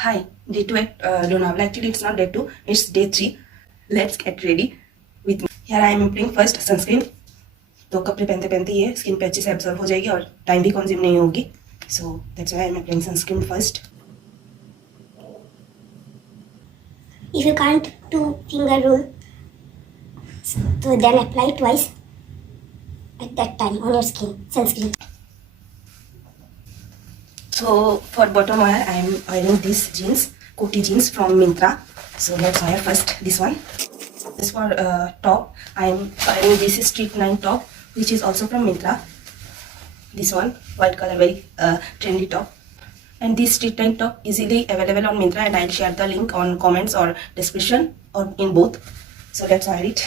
Hi, day 2 at Lonavala. Actually, it's not day 2, it's day 3. Let's get ready with me. Here I am applying first sunscreen. तो कपड़े पहनते पहनते ये skin पे अच्छे से एब्जॉर्ब हो जाएगी और टाइम भी कंज्यूम नहीं होगी. So that's why I am applying sunscreen first. If you can't do finger rule, so then apply twice at that time on your skin, sunscreen. So for bottom wear, I am wearing these jeans, Koti jeans from Myntra. So let's wear first this one. This for top, I am wearing this street 9 top, which is also from Myntra. This one, white color, very trendy top. And this street 9 top easily available on Myntra, and I'll share the link on comments or description or in both. So let's wear it.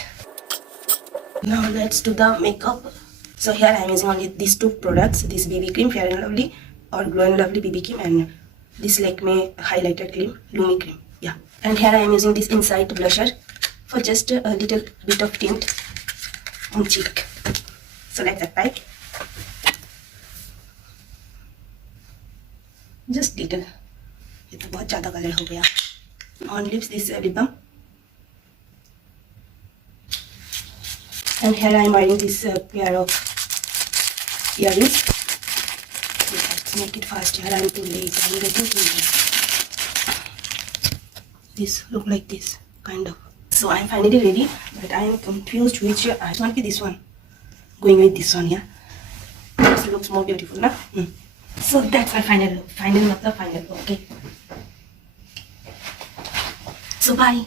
Now let's do the makeup. So here I am using only these two products, this BB cream, Fair and Lovely or Glow and Lovely BB cream, and this Lakme highlighter cream, Lumi cream. Yeah. And here I am using this Insight blusher for just a little bit of tint on cheek. So let's apply. Just little. ये तो बहुत ज़्यादा colour हो गया. On lips this lip balm. And here I am wearing this pair of earrings. Let's make it fast. Here I am too lazy. I am getting too lazy. This look like this kind of. So I am finally ready, but I am confused which I want to be this one. Going with this one, yeah. This looks more beautiful, na? So that's my final look. Final look. Okay. So bye.